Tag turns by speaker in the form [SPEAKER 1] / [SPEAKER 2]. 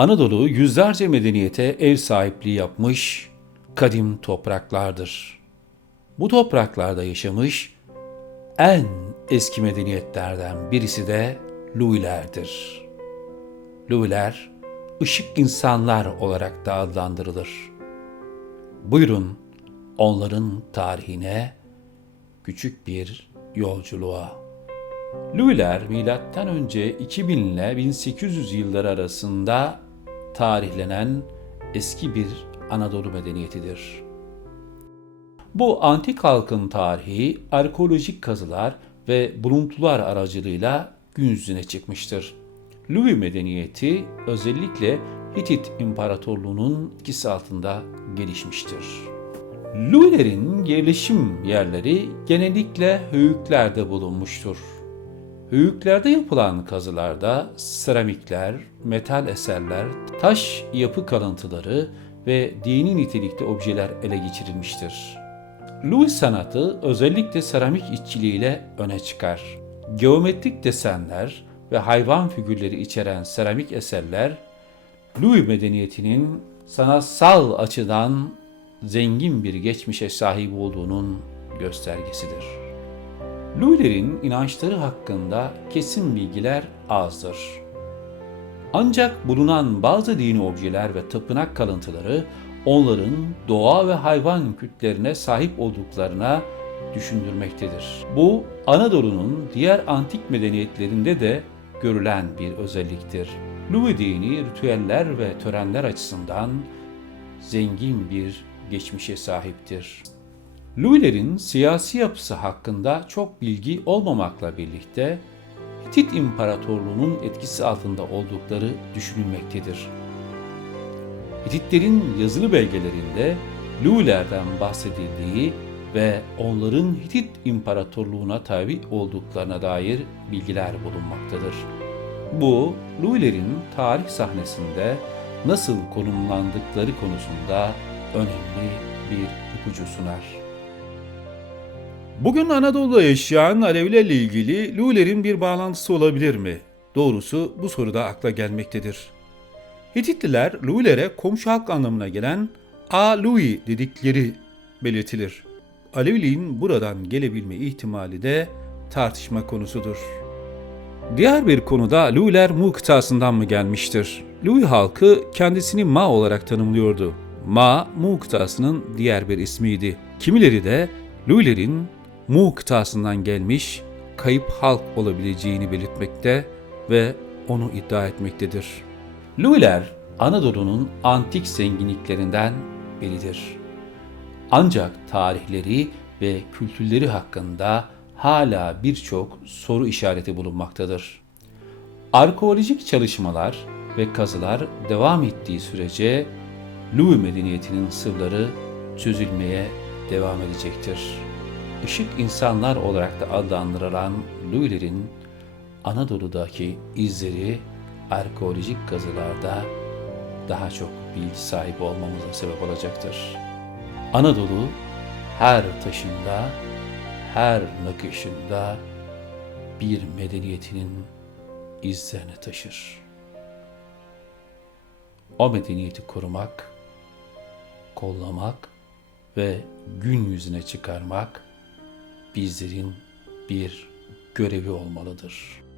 [SPEAKER 1] Anadolu yüzlerce medeniyete ev sahipliği yapmış kadim topraklardır. Bu topraklarda yaşamış en eski medeniyetlerden birisi de Luiler'dir. Luiler, ışık insanlar olarak da adlandırılır. Buyurun onların tarihine küçük bir yolculuğa. Luiler milattan önce 2000 ile 1800 yılları arasında tarihlenen eski bir Anadolu medeniyetidir. Bu antik halkın tarihi arkeolojik kazılar ve buluntular aracılığıyla gün yüzüne çıkmıştır. Louis medeniyeti özellikle Hitit İmparatorluğu'nun etkisi altında gelişmiştir. Louis'lerin yerleşim yerleri genellikle höyüklerde bulunmuştur. Höyüklerde yapılan kazılarda seramikler, metal eserler, taş yapı kalıntıları ve dini nitelikte objeler ele geçirilmiştir. Louis sanatı özellikle seramik işçiliğiyle öne çıkar. Geometrik desenler ve hayvan figürleri içeren seramik eserler Louis medeniyetinin sanatsal açıdan zengin bir geçmişe sahip olduğunun göstergesidir. Louis'lerin inançları hakkında kesin bilgiler azdır. Ancak bulunan bazı dini objeler ve tapınak kalıntıları onların doğa ve hayvan kütlerine sahip olduklarına düşündürmektedir. Bu Anadolu'nun diğer antik medeniyetlerinde de görülen bir özelliktir. Louis dini ritüeller ve törenler açısından zengin bir geçmişe sahiptir. Louis'lerin siyasi yapısı hakkında çok bilgi olmamakla birlikte Hitit İmparatorluğu'nun etkisi altında oldukları düşünülmektedir. Hititlerin yazılı belgelerinde Louis'lerden bahsedildiği ve onların Hitit İmparatorluğu'na tabi olduklarına dair bilgiler bulunmaktadır. Bu, Louis'lerin tarih sahnesinde nasıl konumlandıkları konusunda önemli bir ipucu sunar. Bugün Anadolu'da yaşayan Alevilerle ilgili Louis'lerin bir bağlantısı olabilir mi? Doğrusu bu soruda akla gelmektedir. Hititliler Louis'lere komşu halk anlamına gelen A-Louis dedikleri belirtilir. Aleviliğin buradan gelebilme ihtimali de tartışma konusudur. Diğer bir konuda Louis'ler Mu kıtasından mı gelmiştir? Louis halkı kendisini Ma olarak tanımlıyordu. Ma, Mu kıtasının diğer bir ismiydi. Kimileri de Louis'lerin Mu kıtasından gelmiş kayıp halk olabileceğini belirtmekte ve onu iddia etmektedir. Louis'ler Anadolu'nun antik zenginliklerinden biridir. Ancak tarihleri ve kültürleri hakkında hala birçok soru işareti bulunmaktadır. Arkeolojik çalışmalar ve kazılar devam ettiği sürece Louis medeniyetinin sırları çözülmeye devam edecektir. Işık insanlar olarak da adlandırılan Louis'lerin Anadolu'daki izleri arkeolojik kazılarda daha çok bilgi sahibi olmamıza sebep olacaktır. Anadolu her taşında, her nakışında bir medeniyetinin izlerini taşır. O medeniyeti korumak, kollamak ve gün yüzüne çıkarmak bizlerin bir görevi olmalıdır.''